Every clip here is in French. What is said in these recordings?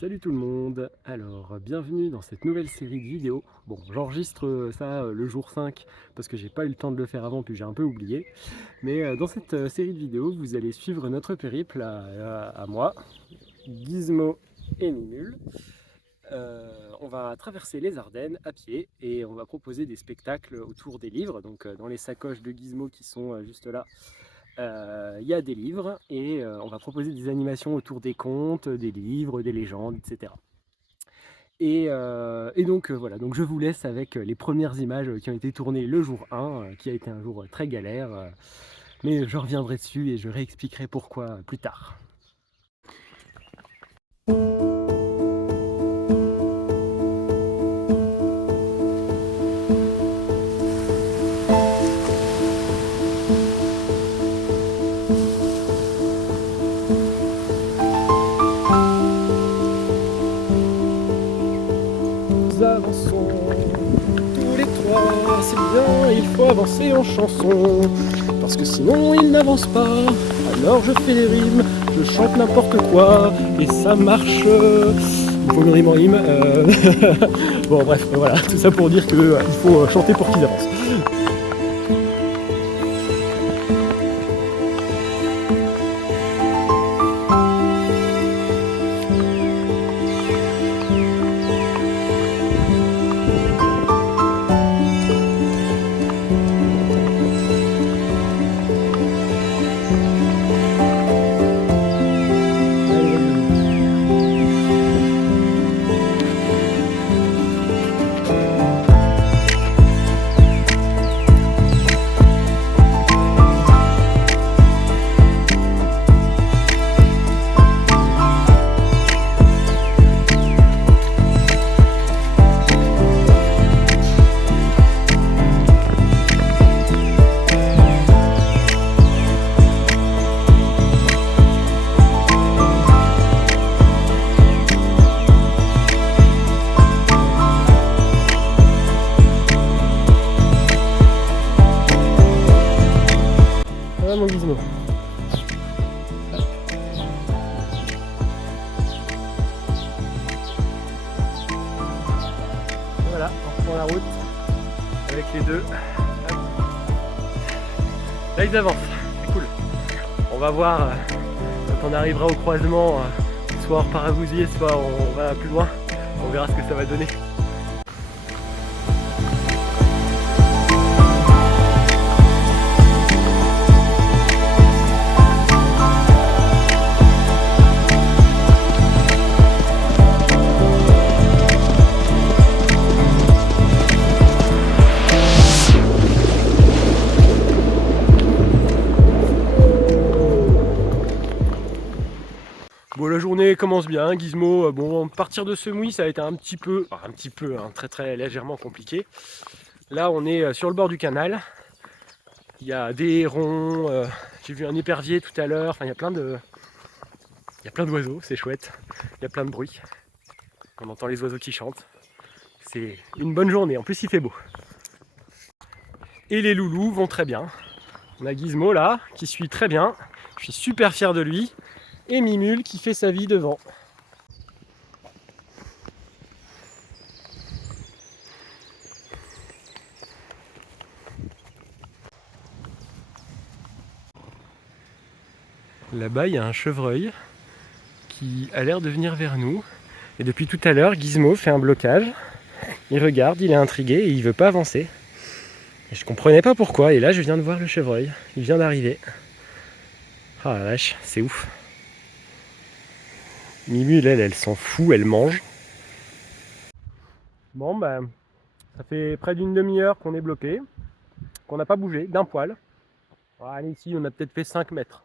Salut tout le monde. Alors bienvenue dans cette nouvelle série de vidéos. Bon, j'enregistre ça le jour 5 parce que j'ai pas eu le temps de le faire avant puis j'ai un peu oublié. Mais dans cette série de vidéos, vous allez suivre notre périple à moi, Gizmo et Mimule. On va traverser les Ardennes à pied et on va proposer des spectacles autour des livres. Donc dans les sacoches de Gizmo qui sont juste là, il y a des livres et on va proposer des animations autour des contes, des livres, des légendes, etc. Et donc voilà, donc je vous laisse avec les premières images qui ont été tournées le jour 1, qui a été un jour très galère, mais je reviendrai dessus et je réexpliquerai pourquoi plus tard. Nous avançons tous les trois, c'est bien, il faut avancer en chanson, parce que sinon il n'avance pas. Alors je fais des rimes, je chante n'importe quoi, et ça marche. Il faut une rime en rime. Bon bref, voilà, tout ça pour dire qu'il faut chanter pour qu'ils avancent. Voilà mon Gizmo. Et voilà, on reprend la route avec les deux. Hop. Là ils avancent, c'est cool. On va voir quand on arrivera au croisement, soit on repart à Vouziers, soit on va plus loin. On verra ce que ça va donner. Bon, la journée commence bien, Gizmo. Bon, partir de Semouy, ça a été un petit peu, hein, très légèrement compliqué. Là, on est sur le bord du canal. Il y a des hérons, j'ai vu un épervier tout à l'heure. Enfin, il y a plein d'oiseaux, c'est chouette. Il y a plein de bruit. On entend les oiseaux qui chantent. C'est une bonne journée. En plus, il fait beau. Et les loulous vont très bien. On a Gizmo là, qui suit très bien. Je suis super fier de lui. Et Mimule qui fait sa vie devant. Là-bas, il y a un chevreuil qui a l'air de venir vers nous. Et depuis tout à l'heure, Gizmo fait un blocage. Il regarde, il est intrigué et il veut pas avancer. Et je comprenais pas pourquoi. Et là, je viens de voir le chevreuil. Il vient d'arriver. Ah la vache, c'est ouf. Mimule, elle s'en fout, elle mange. Bon, ben, ça fait près d'une demi-heure qu'on est bloqué, qu'on n'a pas bougé d'un poil. Allez, ici, on a peut-être fait 5 mètres.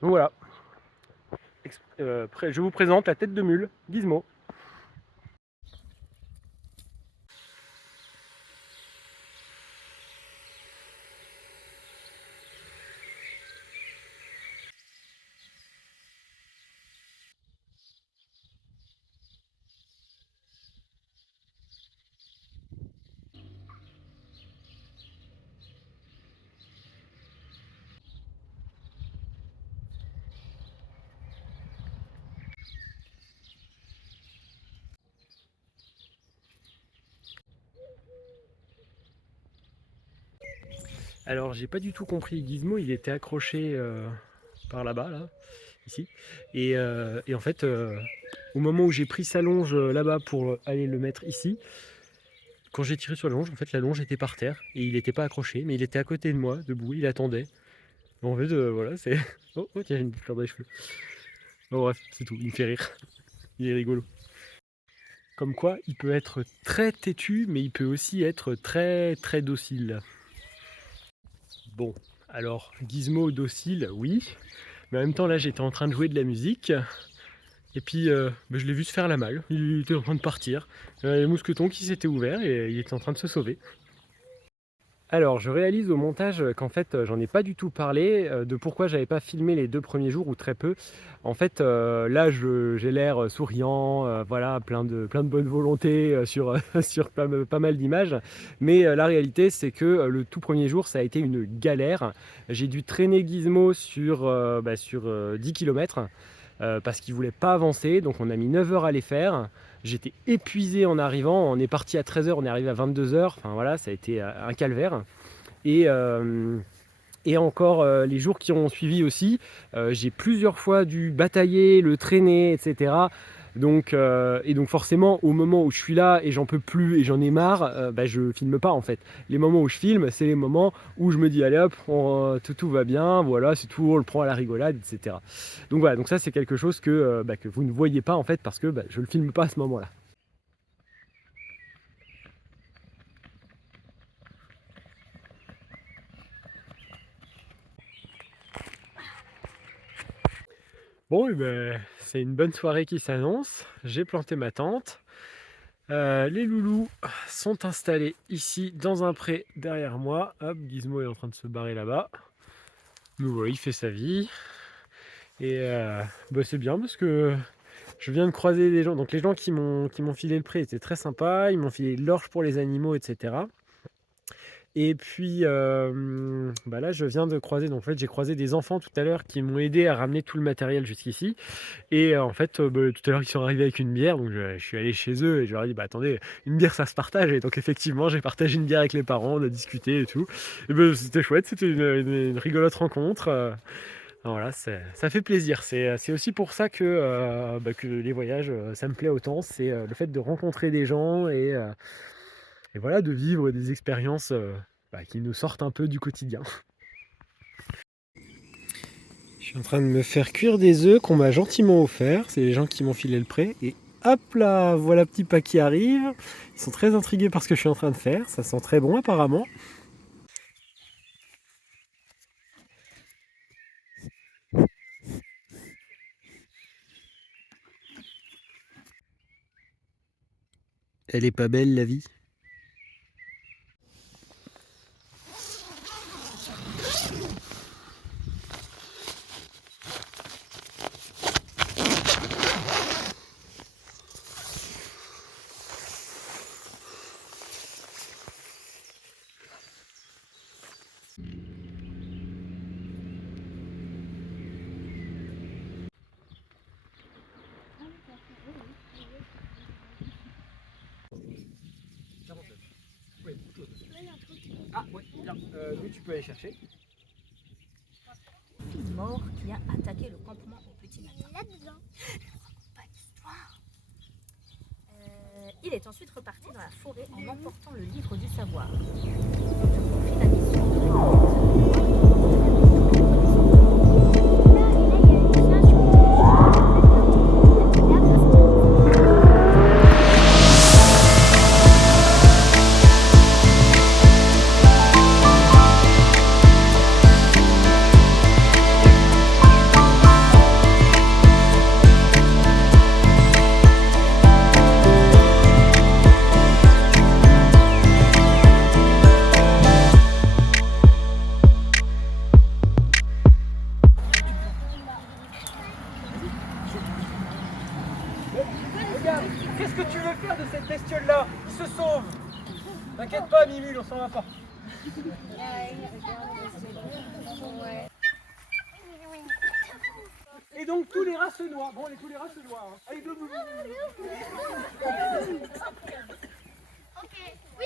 Donc voilà. Je vous présente la tête de mule, Gizmo. Alors j'ai pas du tout compris, Gizmo il était accroché par là-bas, là, ici. Et en fait, au moment où j'ai pris sa longe là-bas pour aller le mettre ici, quand j'ai tiré sur la longe, en fait la longe était par terre et il n'était pas accroché, mais il était à côté de moi, debout, il attendait. En fait, voilà, c'est... Oh, oh, tiens, une fleur dans les cheveux. Bon bref, c'est tout, il me fait rire. Il est rigolo. Comme quoi, il peut être très têtu, mais il peut aussi être très très docile. Bon, alors, Gizmo docile, oui. Mais en même temps, là, j'étais en train de jouer de la musique. Et puis, je l'ai vu se faire la malle. Il était en train de partir. Il y avait le mousqueton qui s'était ouvert et il était en train de se sauver. Alors, je réalise au montage qu'en fait, j'en ai pas du tout parlé de pourquoi j'avais pas filmé les 2 premiers jours ou très peu. En fait, là, j'ai l'air souriant, voilà, plein de bonne volonté sur, sur pas mal d'images. Mais la réalité, c'est que le tout premier jour, ça a été une galère. J'ai dû traîner Gizmo sur 10 km parce qu'il voulait pas avancer. Donc, on a mis 9 heures à les faire. J'étais épuisé en arrivant, on est parti à 13 heures, on est arrivé à 22 heures, enfin voilà, ça a été un calvaire. Et, euh, et encore les jours qui ont suivi aussi, j'ai plusieurs fois dû batailler, le traîner, etc. Donc forcément, au moment où je suis là et j'en peux plus et j'en ai marre, je filme pas en fait. Les moments où je filme, c'est les moments où je me dis allez hop, tout va bien, voilà, c'est tout, on le prend à la rigolade, etc. Donc voilà, donc ça c'est quelque chose que vous ne voyez pas en fait parce que je le filme pas à ce moment-là. Bon, et c'est une bonne soirée qui s'annonce. J'ai planté ma tente. Les loulous sont installés ici dans un pré derrière moi. Hop, Gizmo est en train de se barrer là-bas. Donc voilà, il fait sa vie. Et c'est bien parce que je viens de croiser des gens. Donc les gens qui m'ont filé le pré étaient très sympas. Ils m'ont filé de l'orge pour les animaux, etc. Et puis là, je viens de croiser. Donc en fait, j'ai croisé des enfants tout à l'heure qui m'ont aidé à ramener tout le matériel jusqu'ici. Et en fait, tout à l'heure, ils sont arrivés avec une bière, donc je suis allé chez eux et je leur ai dit: «Bah, attendez, une bière, ça se partage» et donc effectivement, j'ai partagé une bière avec les parents, on a discuté et tout et c'était chouette, c'était une rigolote rencontre, voilà, ça fait plaisir. C'est aussi pour ça que les voyages, ça me plaît autant, c'est, le fait de rencontrer des gens et voilà, de vivre des expériences, qui nous sortent un peu du quotidien. Je suis en train de me faire cuire des œufs qu'on m'a gentiment offert. C'est les gens qui m'ont filé le prêt. Et hop là, voilà petit pas qui arrive. Ils sont très intrigués par ce que je suis en train de faire. Ça sent très bon apparemment. Elle est pas belle la vie. Ah oui, bien. Lui tu peux aller chercher. Fille mort qui a attaqué le campement au petit matin. Là-dedans. Pas d'histoire. Il est ensuite reparti dans la forêt en emportant le livre du savoir. On te confie la mission de Regarde, qu'est-ce que tu veux faire de cette bestiole-là? Il se sauve. T'inquiète pas, Mimule, on s'en va pas. Et donc tous les rats se noient. Bon, tous les rats se noient. Hein. Allez, bleu. Ok, oui.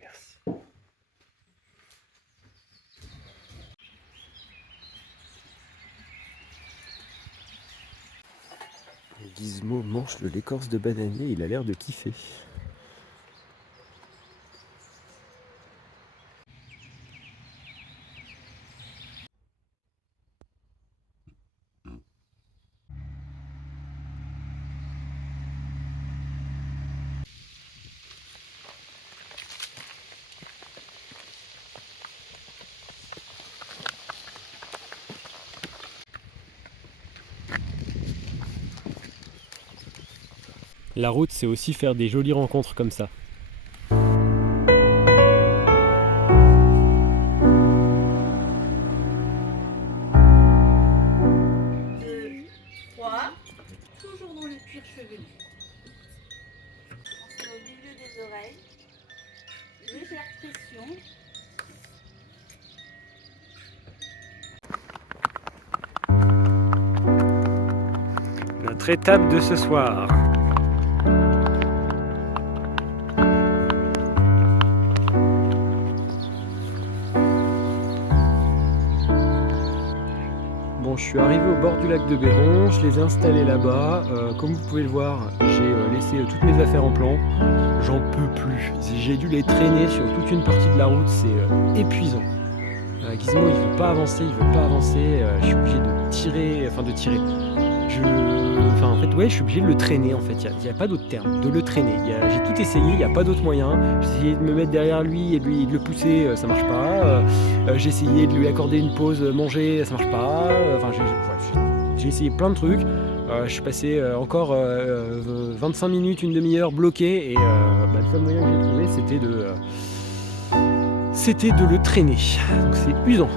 Merci. Gizmo mange de l'écorce de bananier, il a l'air de kiffer. La route, c'est aussi faire des jolies rencontres comme ça. 3, toujours dans le cuir chevelu. On se met au milieu des oreilles. Légère pression. Notre étape de ce soir. Bon, je suis arrivé au bord du lac de Béron, je les ai installés là-bas. Comme vous pouvez le voir, j'ai laissé toutes mes affaires en plan. J'en peux plus. J'ai dû les traîner sur toute une partie de la route, c'est épuisant. Gizmo, il veut pas avancer, je suis obligé de tirer, en fait, ouais, je suis obligé de le traîner, en fait, il n'y a pas d'autre terme, de le traîner. J'ai tout essayé, il n'y a pas d'autre moyen. J'ai essayé de me mettre derrière lui et de le pousser, ça marche pas. J'ai essayé de lui accorder une pause, manger, ça marche pas. J'ai essayé plein de trucs. Je suis passé encore 25 minutes, une demi-heure bloqué, et le seul moyen que j'ai trouvé, c'était de le traîner. Donc c'est usant.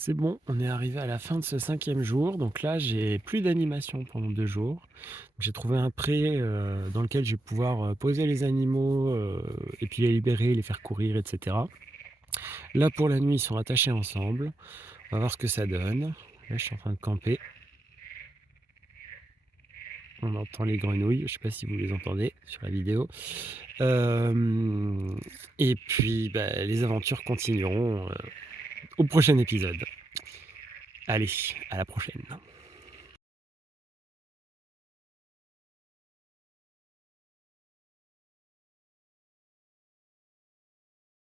C'est bon, on est arrivé à la fin de ce 5e jour. Donc là, j'ai plus d'animation pendant 2 jours. J'ai trouvé un pré dans lequel je vais pouvoir poser les animaux et puis les libérer, les faire courir, etc. Là, pour la nuit, ils sont attachés ensemble. On va voir ce que ça donne. Là, je suis en train de camper. On entend les grenouilles, je sais pas si vous les entendez sur la vidéo. Et puis les aventures continueront au prochain épisode. Allez, à la prochaine.